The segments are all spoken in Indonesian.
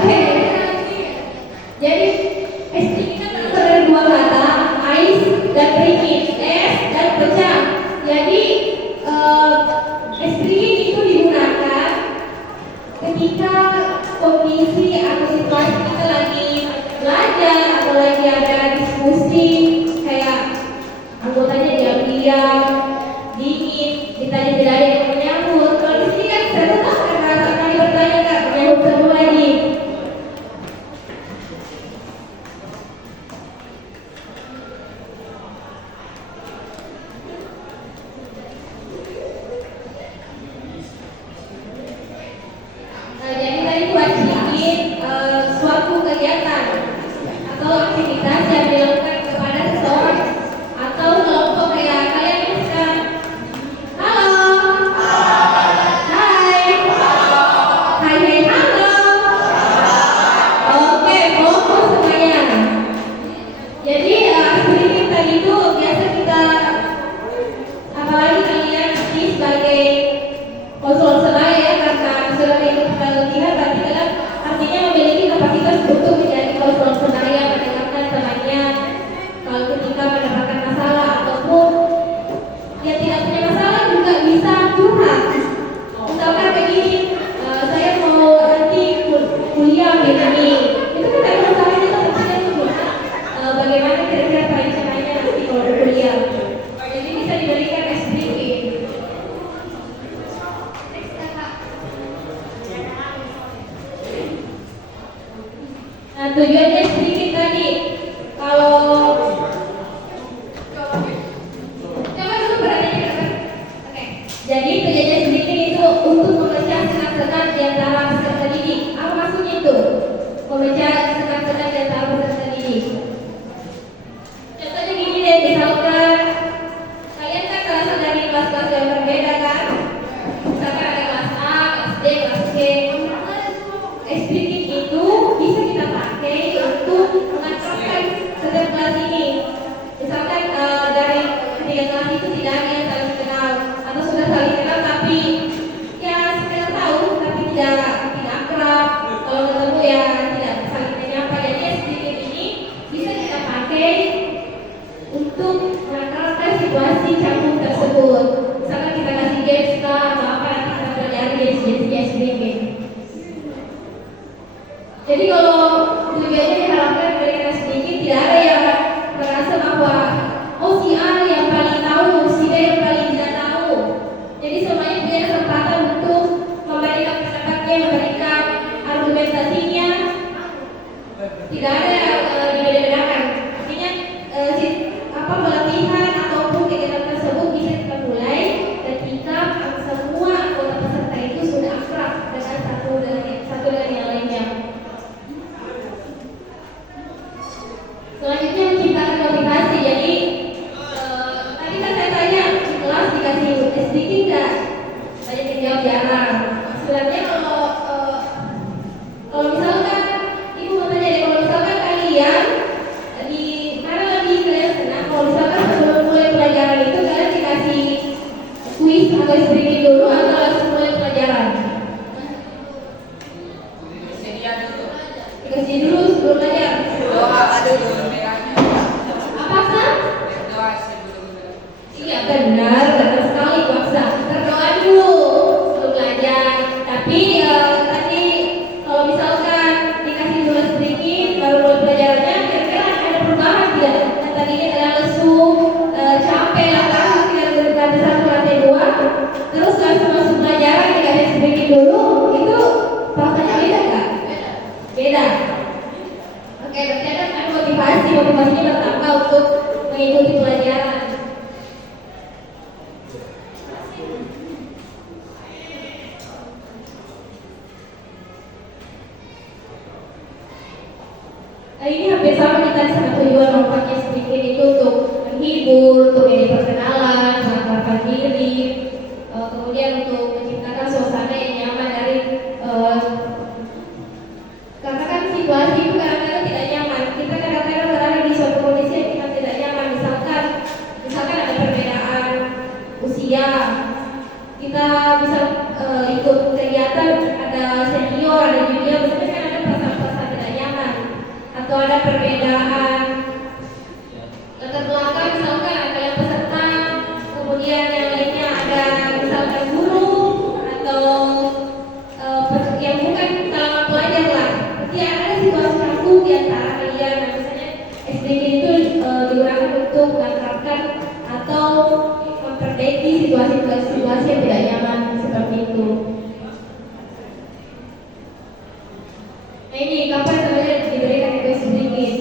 Oke. Jadi estik kita berasal dari dua kata, ais dan ringin, es dan pecah. Jadi es ringin itu digunakan ketika kondisi atau situasi kita lagi belajar atau lagi ada diskusi kayak anggotanya diam-diam, dingin, ditanya tidak ada yang menyambut. Kalau di sini kan saya tahu karena sekali bertanya nggak menyambut semua lagi. Jadi tadi buat bikin suatu kegiatan atau aktivitas yang dilakukan kepada seseorang atau kelompok kayak kalian ini sekarang. Halo. Hai. Hai, halo. Oke, fokus semuanya. Jadi sedikit tadi itu biasa kita, apalagi kalian nanti sebagai konselor sebaya ya, karena sudah ikut pelatihan berarti kalian artinya memiliki kapasitas untuk menjadi konselor sebaya, mendengarkan temannya kalau ketika mendapatkan masalah ataupun yang tidak punya masalah juga bisa curhat. Misalkan begini, saya mau nanti kuliah begini, itu kan ada masalahnya tuh ketika itu curhat. Bagaimana kira-kira perencanaannya nanti kalau kuliah? Jadi bisa diberikan sedikit. Nah, tujuannya sedikit tadi. Kalau coba dulu perhatiannya kan. Oke. Jadi tujuannya sedikit itu untuk memecah sekat-sekat di antara peserta didik. Apa maksudnya itu? Memecah sekat-sekat di antara peserta didik. Contohnya gini deh, misalkan kalian kan berasal dari kelas-kelas yang berbeda kan? Misalkan ada kelas A, kelas B, kelas C. Sedikit itu bisa kita pakai untuk mengakrabkan setiap kelas ini. Misalkan dari ketiga kelas itu tidak ada yang saling kenal atau sudah saling kenal tapi ya sekedar tahu tapi tidak akrab. Kalau ketemu ya tidak saling menyapa. Jadi sedikit ini bisa kita pakai untuk mengakrabkan situasi canggung tersebut. Misalkan kita kasih games atau apa, nanti kita pelajari games-gamesnya sedikit. Jadi kalau tujuannya diharapkan mereka sedikit, tidak ada yang merasa bahwa oh si A yang paling tahu, si B yang paling tidak tahu. Jadi semuanya punya kesempatan untuk memberikan pendapatnya, memberikan argumentasinya. Tidak ada yang dibeda-bedakan. Artinya pelatihan ataupun kegiatan tersebut bisa kita mulai ketika semua anggota peserta itu sudah akrab dengan satu dengan yang lainnya. Selanjutnya menciptakan motivasi. Jadi tadi kan saya tanya di kelas dikasih sedikit nggak? Banyak yang jawab jarang. Sebenarnya kalau misalkan ibu mau tanya deh, kalau misalkan kalian di mana lagi kalian senang, kalau misalkan sebelum mulai pelajaran itu kalian dikasih kuis atau sedikit dulu atau langsung mulai pelajaran? Dikasih dulu sebelum belajar. Iya benar sekali puasa. Berdoa dulu sebelum belajar. Tapi tadi kalau misalkan dikasih dulu sedikit baru mulai pelajarannya, kira-kira ada perubahan tidak? Yang tadinya adalah lesu, capek lah kan, tidak berarti satu lantai dua, terus langsung masuk pelajaran dikasih sedikit dulu, itu rasanya beda nggak? Beda. Oke, berarti ada motivasinya bertambah untuk mengikuti pelajaran. Ini hampir sama kita di sana, tujuan nampaknya sedikit itu untuk menghibur, untuk menjadi perkenalan, mengenalkan diri, kemudian untuk menciptakan suasana yang nyaman dari karena kan situasi itu kadang-kadang tidak nyaman. Kita kadang-kadang berada di suatu kondisi yang kita tidak nyaman. Misalkan ada perbedaan usia, kita bisa ikut kegiatan, ada senior, ada junior, misalnya kan ada perasaan ada perbedaan latar belakang, misalkan ada yang peserta, kemudian yang lainnya ada misalkan guru atau yang bukan kalangan pelajar lah. Jadi ada situasi kaku di antara kalian. Nah, misalnya SDG itu digunakan untuk mengakrabkan atau memperbaiki situasi yang tidak nyaman seperti itu. Nah, ini kapan sebenarnya diberikan request sedikit.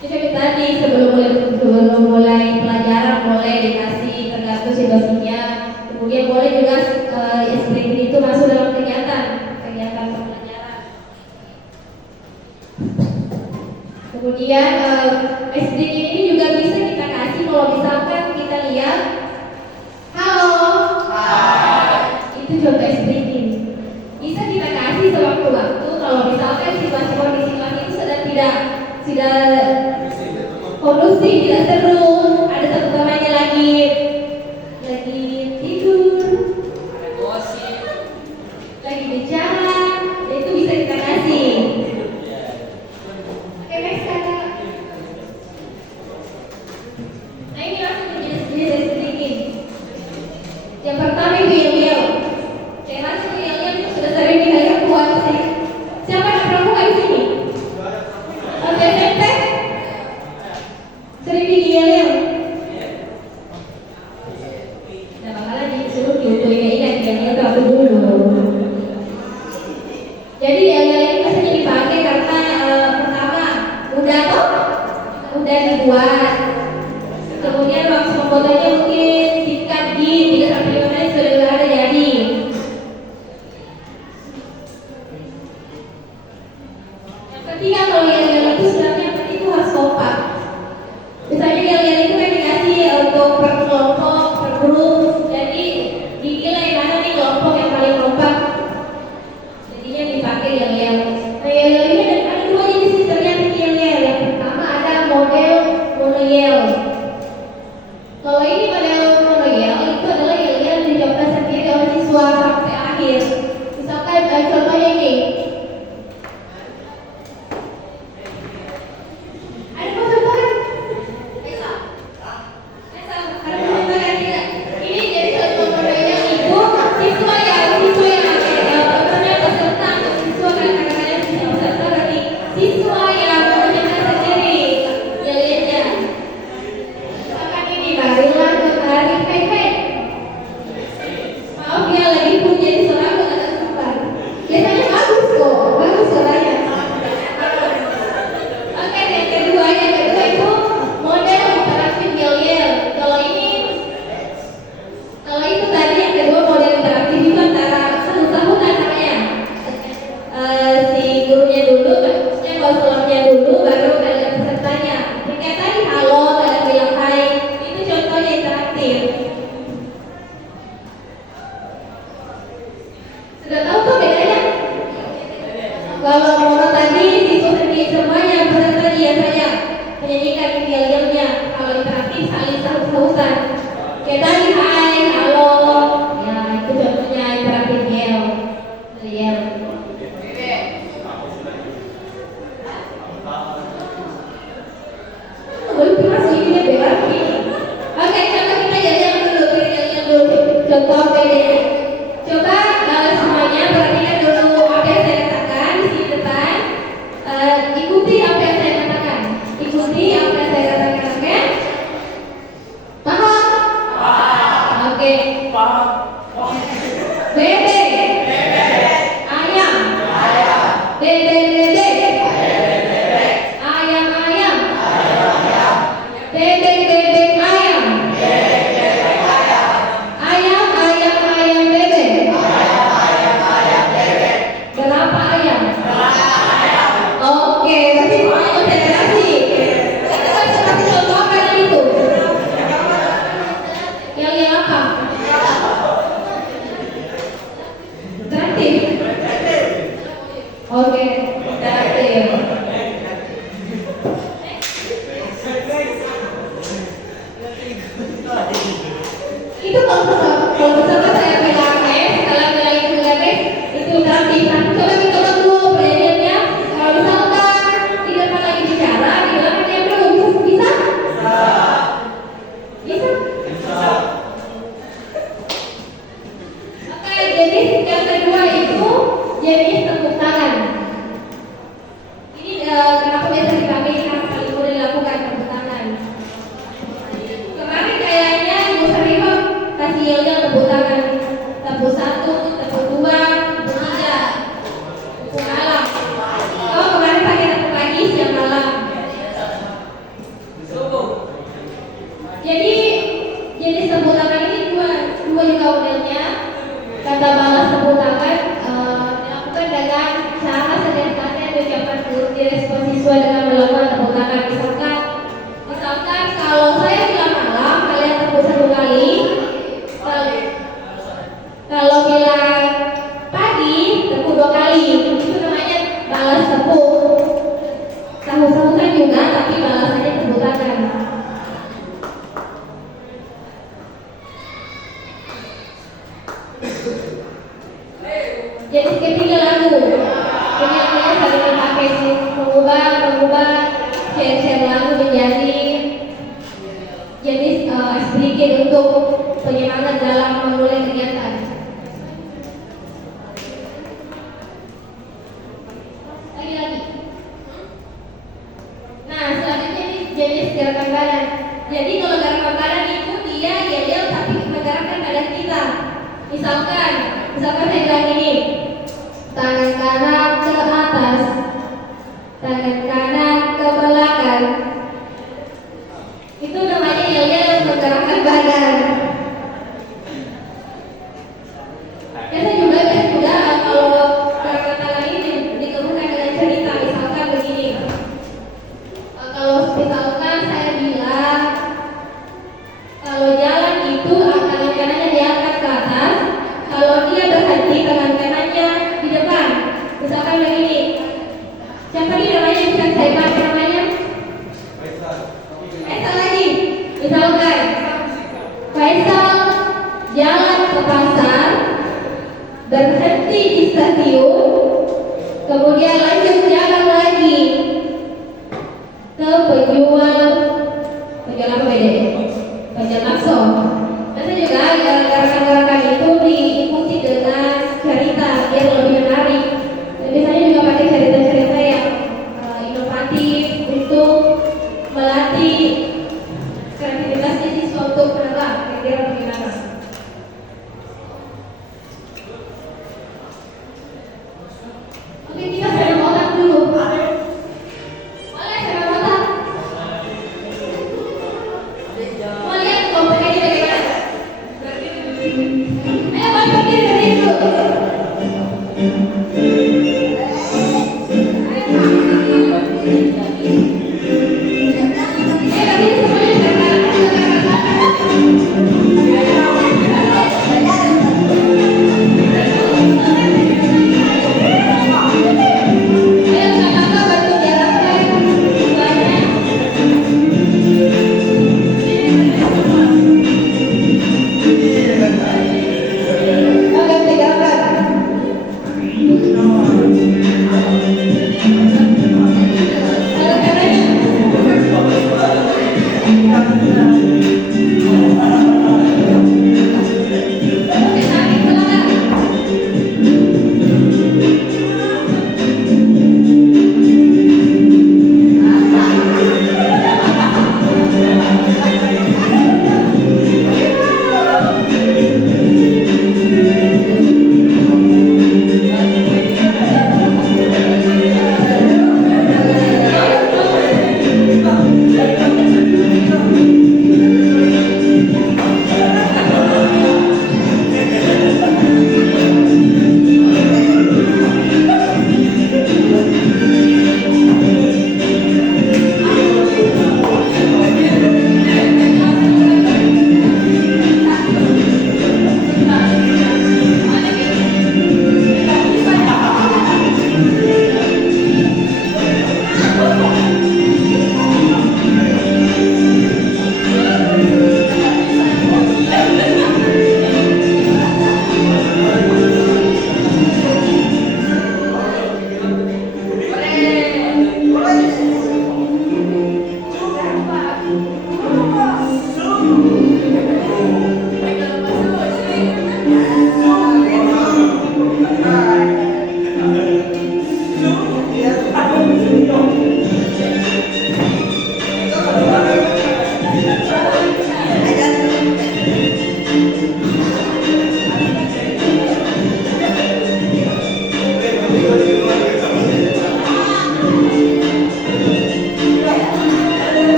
Jadi tadi sebelum mulai pelajaran boleh dikasih tergantung situasinya. Kemudian boleh juga sedikit itu masuk dalam kegiatan pembelajaran. Kemudian SDG ini juga bisa kita kasih kalau misalkan kita lihat halo, itu contoh SDG. Bisa kita kasih sewaktu-waktu kalau misalkan situasi kondisi kelas itu tidak kondusif, tidak seru, ada satu temannya lagi tidur, lagi bicara, itu bisa kita kasih. Oke, next kata. Nah, ini langsung jenis sedikit. Yang pertama itu yel-yel. Saya rasa yel-yel itu sudah sering dikalikan buat sih. Siapa yang pramuka di sini? Oke, SMP sering diyel-yel. Nah, bakalan disuruh diutuhin ini yel-yel aku dulu. Jadi yel-yel ini biasanya dipakai karena pertama mudah dibuat. Kemudian waktu memfotonya mungkin singkat di 3-5 menit sudah ada jadi. Yang ketiga, kalau yel-yel itu sebenarnya itu harus kompak. Misalnya yel-yel itu kan dikasih untuk per kelompok, per grup. Jadi dinilai mana nih kelompok yang paling kompak. Jadinya dipakai yel-yel. Nah, yel-yel ini ada dua jenis ternyata yel-yel. Yang pertama ada model monoyel. Kalau ini model monoyel itu adalah yel-yel yang dicoba sendiri oleh siswa sampai akhir. Misalkan contohnya ini. Ada contohnya? Ada contohnya tidak? Ini jadi contoh monoyel itu siswa yang peserta atau siswa kadang-kadang peserta berarti siswa yang mengerjakan sendiri yel-yelnya. Misalkan ini barilan kembali hei. Maaf ya, lagi punya di suara aku agak sebentar. Biasanya bagus suaranya. Oke, yang kedua itu model interaktif yel-yel. Kalau itu tadi yang kedua model interaktif itu antara satu antaranya si gurunya dulu, maksudnya konselornya dulu, baru ada pesertanya. Kayak tadi halo, ada bilang hai, itu contohnya interaktif. Sudah tahu tuh bedanya? Kalau mono tadi siswa sendiri semuanya, peserta biasanya menyanyikan yel-yelnya. Kalau interaktif saling sahut-sahutan. Kayak tadi hai, halo, ya itu contohnya interaktif yel. Oke, contoh kita yel-yel dulu. Contoh bedanya. Coba semuanya perhatikan dulu apa yang saya katakan di sini depan. Ikuti apa yang saya katakan. Oke? Paham? Oke. Bebek. Ayam. Bebek. Ayam. Bebek ayam. Ayam bebek. Berapa ayam? Oke, berarti konsentrasi. Kita konsentrasi contoh apa tadi itu? Yang apa? Interaktif. Oke, interaktif. Itu kalau misalkan saya bilang kalian bilang itu interaktif. Coba kita dulu perjanjiannya tepung. Tahu kan juga, tapi balasannya tepuk tangan. Jenis ketiga lagu, ini namanya saling dipakai mengubah share lagu menjadi jenis sedikit untuk penyemangat dalam memulai kegiatan. Lagi. Nah, selanjutnya ini jenis gerakan badan. Jadi kalau gerakan badan itu dia yel tapi menggerakkan badan kita. Misalkan saya bilang ini, tangan kanan ke atas, tangan kanan ke belakang. Itu namanya yel menggerakkan badan. Biasa juga kalau gerakan tangan ini digabungkan dengan cerita, misalkan begini. Kalau misalkan saya bilang, kalau jalan itu tangan kanannya diangkat ke atas, kalau dia berhenti tangan kanannya di depan. Misalkan begini. Siapa nih namanya bisa saya pakai namanya? Faisal lagi. Misalkan Faisal jalan ke pasar, berhenti di stasiun, kemudian lanjut jalan lagi ke penjual apa beda? Penjual bakso. Nanti juga gerakan-gerakan itu diikuti dengan cerita biar lebih menarik. Dan biasanya juga pakai cerita-cerita yang inovatif untuk melatih kreativitasnya siswa untuk menebak kira-kira bagaimana. Oke, kita sedang otak dulu. Boleh sedang otak? Mau lihat kompetensi bagaimana? Ayo balik berdiri dari itu.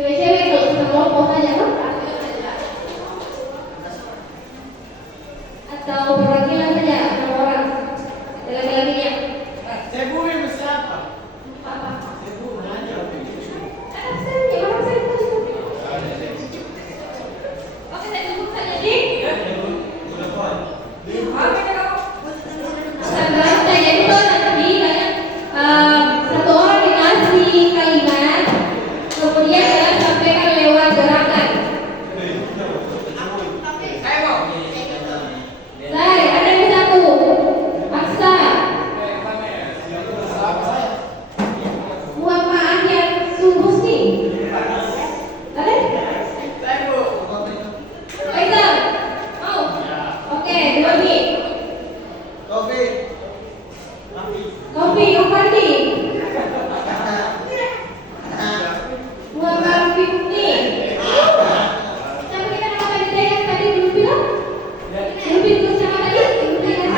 Cewek-cewek kalau sama kelompok aja kan? Atau perwakilan saja sama orang? Ada laki-lakinya? Saya bumi siapa? Apa? Saya bumi aja. Oke, saya tunggu saja di. Jadi itu nanti kalian satu orang dikasih kalimat, kemudian kalian sampaikan lewat gerakan. Sai, ada yang satu. Aksa. Muhammad Ahyar Subusti. Ada? Faisal. Mau? Oke, dua nih. Kopi, Kopi. Muhammad Fikri. Siapa kita nama tadi yang tadi belum bilang? Belum bilang siapa tadi? Belum bilang.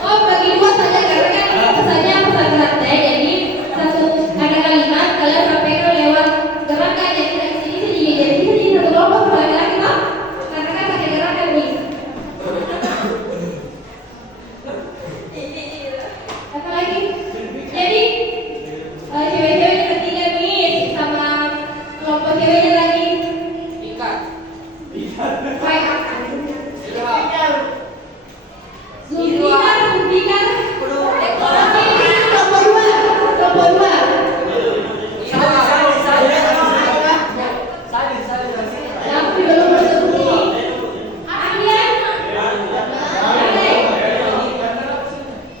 Oh, bagi dua saja karena kan pesannya pesan rantai. Jadi satu ada kalimat kalian sampaikan lewat gerakan. Jadi dari sini jadi satu kelompok laki-laki toh? Karena kan pakai gerakan nih. Apa lagi? Jadi cewek-cewek bertiga nih sama kelompok ceweknya lagi. Baik. Zulfikar. Kelompok dua. Yang belum bersebut ini. Ahyar.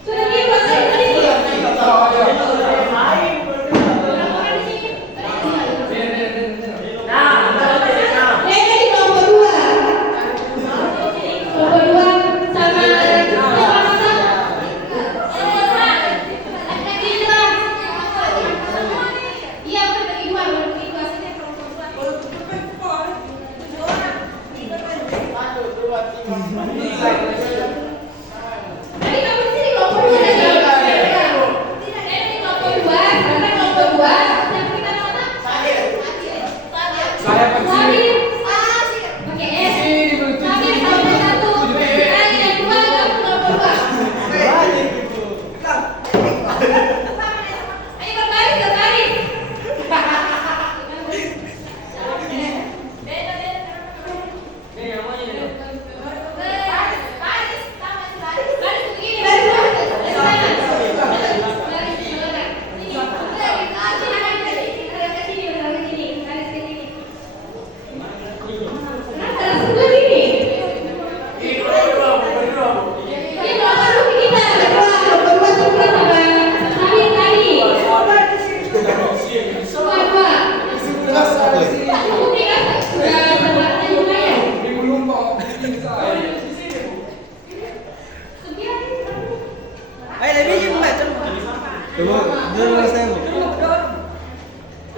Sudah dibuat di sini. Lele di kelompok dua. Kelompok dua sama iya udah bagi dua saja kelompok dua. Tadi kamu di sini kelompok dua tadi. Di kelompok dua, karena kelompok dua yang kita nama Sabir. Oke, Sabir sampai satu. Lagi yang dua kamu kelompok dua.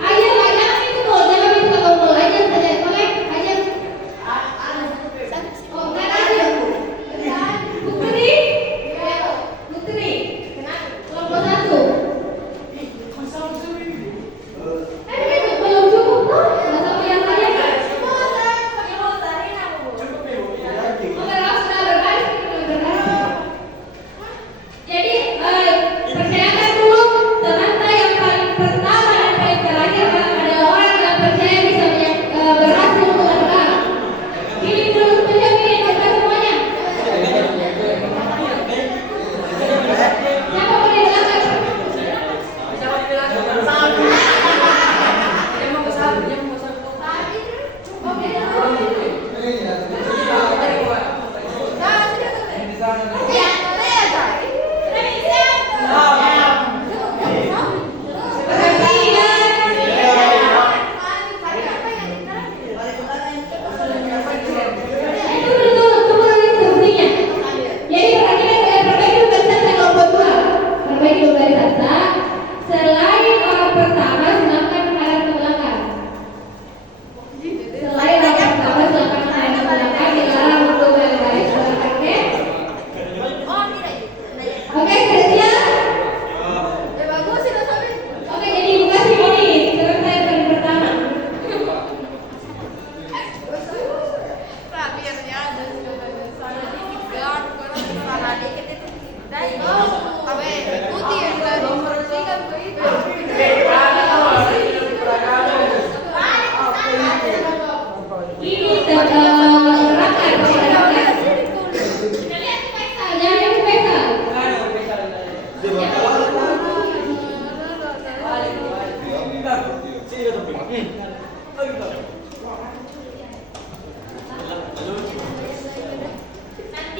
Ayo berbaris. Jadi percayakan dulu teman yang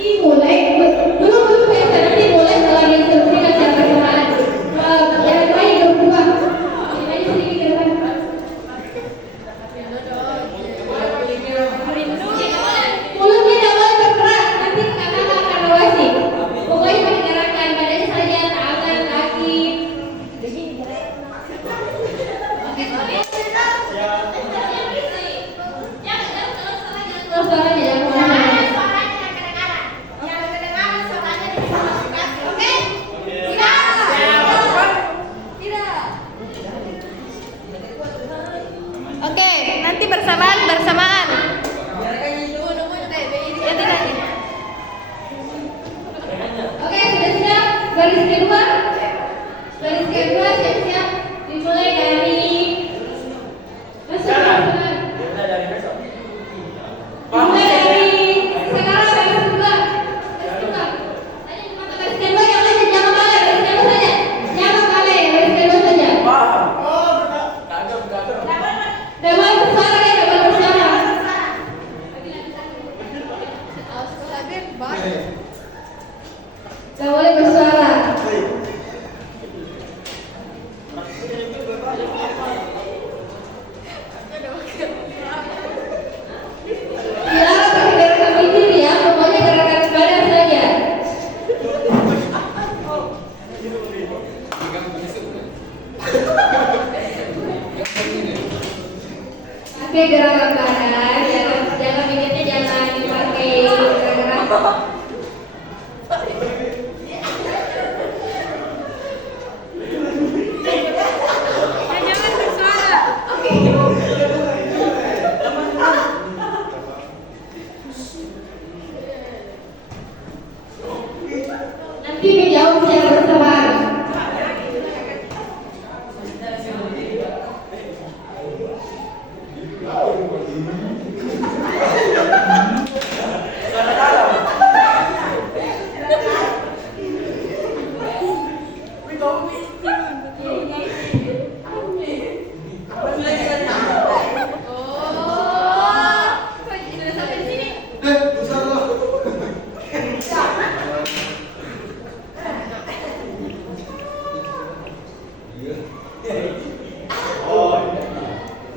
dimulai belum biasa nanti mulai setelah diinstruksikan secara bersamaan. Yang lain berdua, yang lain sedikit ke depan. Mulut tidak boleh bergerak, nanti kakak akan awasi. Pokoknya digerakkan badannya saja, tangan, kaki. Keluar suaranya, jangan kemana-mana. Oke, nanti bersamaan. Ya, tidak. Oke, sudah siap? Baris kedua siap-siap. Dimulai dari masuk. Dimulai dari sekarang baris kedua. Tadi mata baris kedua yang lain jangan balik, baris kedua saja. Jangan balik, baris kedua saja. Tidak boleh bersuara ya, tidak boleh bersuara. Tidak boleh bersuara. Dilarang pakai gerakan bibir ya, pokoknya gerakan badan saja. Pakai gerakan badan, jangan bibirnya jangan dipakai gerak-gerak. Jangan bersuara. Nanti menjawab secara bersamaan. Sudah sampai di sini.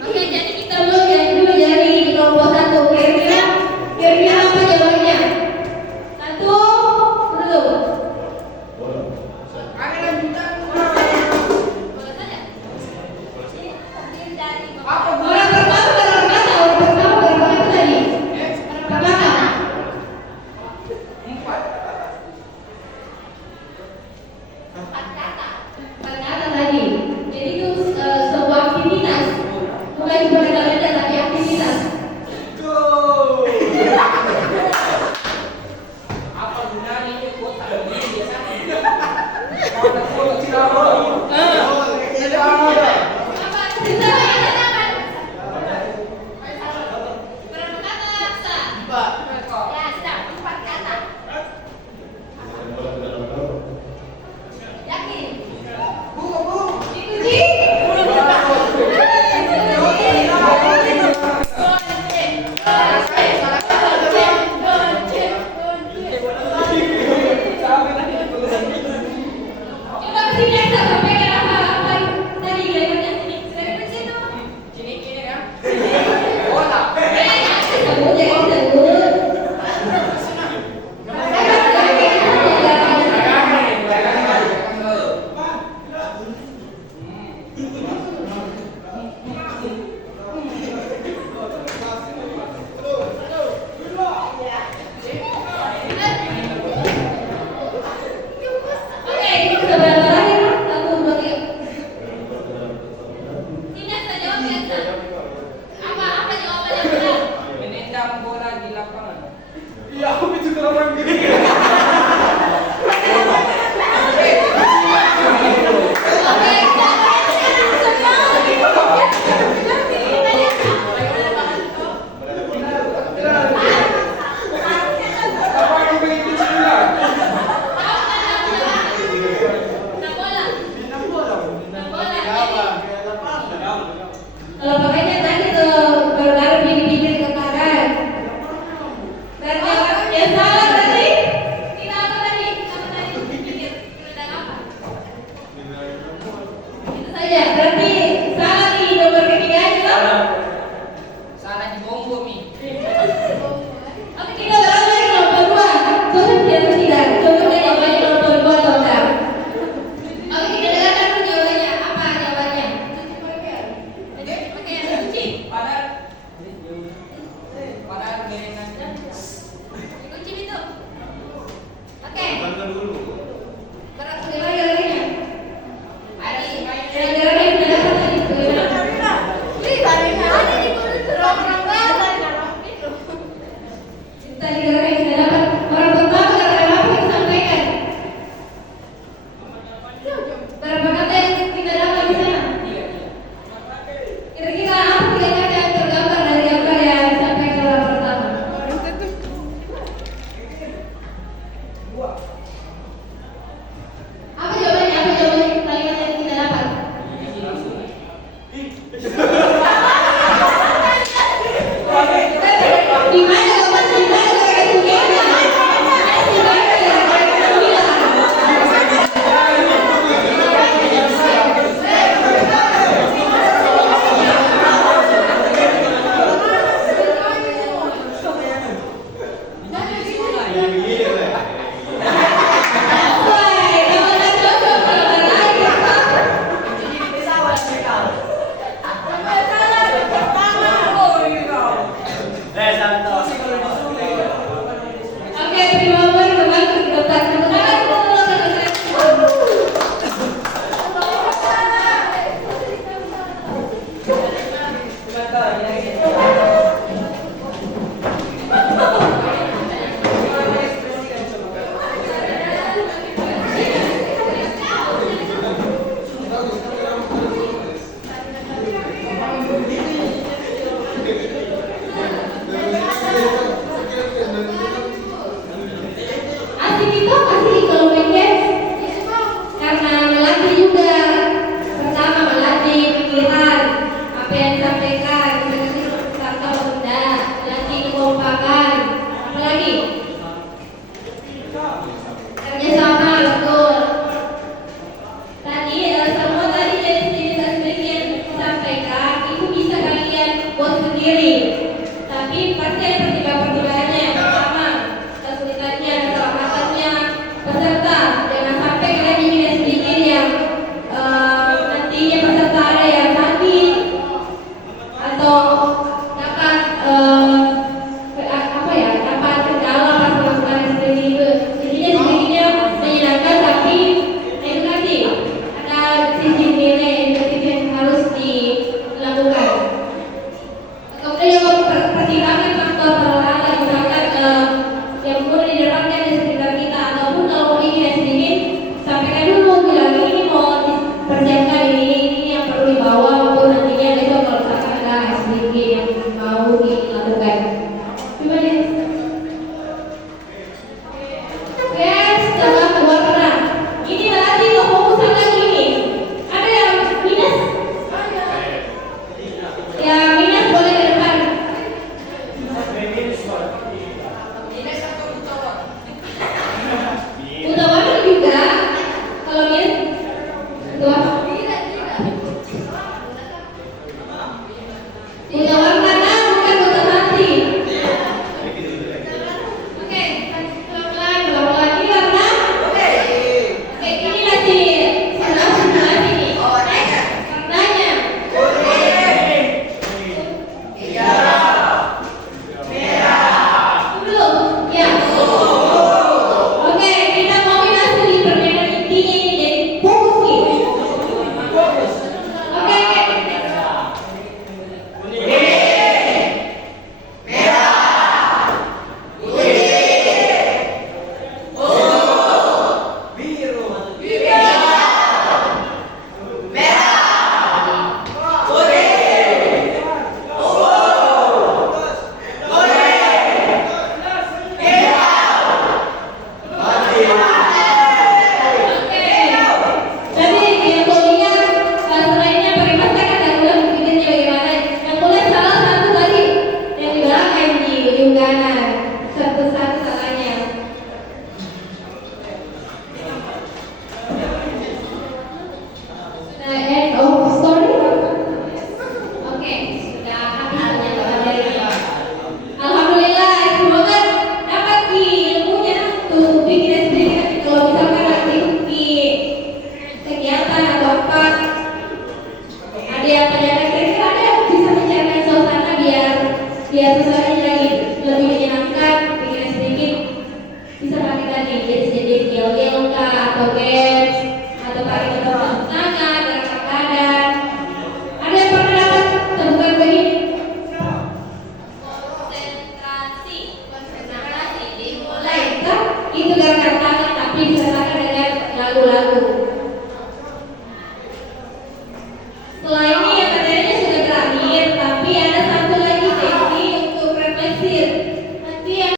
Oke, jadi kita dulu dari kelompok 1. Kira-kira apa jawabannya? 1, dulu. Orang pertama berapa kata? Orang pertama berapa kata tadi? Berapa kata? Empat kata tadi. Jadi itu sebuah aktivitas. Bukan sebuah kalender tapi aktivitas. Apa gunanya ini kota begini biasanya? Apa? Bisa katakan. Berapa kata, Aksa? Ya, sudah 4 kata. Yakin? Ikuti. Coba kesini Aksa sampaikan apa tadi kalimatnya sini. Silakan ke situ. Cini kan? Sebut jangan sebut. Oke, ini sebelah terakhir. 1, 2, 3. Sini Aksa jawab ya, Aksa. Apa jawabannya benar? Menendang bola di lapangan. Iya, aku itu orang gini. Apa yang pengen bicara? Kalau pakainya tadi tuh baru-baru bibir ke kanan. Dan yang salah tadi TikTok asik kalau main games. Karena melatih juga. Pertama melatih pikiran, apa yang disampaikan, kata benda, melatih kekompakan, apalagi kerjasama, betul. Tadi semua tadi jenis-jenis aktiviti yang disampaikan itu bisa kalian buat sendiri. Tapi pasti ada pertimbangan-pertimbangannya. Yang pertama, kesulitannya, keselamatannya peserta. Jangan sampai kalian bikin sedikit yang nantinya peserta ada yang sakit atau dapat dapat kendala pas melakukan SPG itu. Jadinya sedikitnya menyenangkan tapi edukasi. Ada sisi nilai edukatif yang harus dilakukan. Kemudian yang pertimbangan faktor terlalu misalkan yang perlu didapatkan di sekitar kita ataupun kalau mau bikin sedikit sampaikan dulu bilang ini mau dipersiapkan ini yang perlu dibawa maupun nantinya besok kalau misalkan ada SDG yang mau dilakukan. Coba deh. Yes, setelah keluar perang. Ini berarti kefokusan lagi nih. Ada yang minus? Ya minus boleh ke depan. Buta warna juga. Kalau minus buta warna. Buta warna bukan buta mati. Oke, pelan-pelan. Ini warna. Oke, ini lagi sebelah sini. Warnanya. Belum? Ya. Oke, kita mau langsung di permainan intinya ini jadi fokus nih. Oke. Jadi yang kuliah selainnya pakai masker kan nggak boleh bikinnya bagaimana. Yang boleh salah satu tadi yang di belakang di Uganda satu-satu salahnya. Nah, end of story. Oke, sudah habis penjelasan dari Alhamdulillah, semoga dapat ilmunya untuk bikin sendiri. Tapi kalau misalkan nanti di kegiatan atau apa ada yang tanyakan kira-kira ada yang bisa menceritakan suasana biar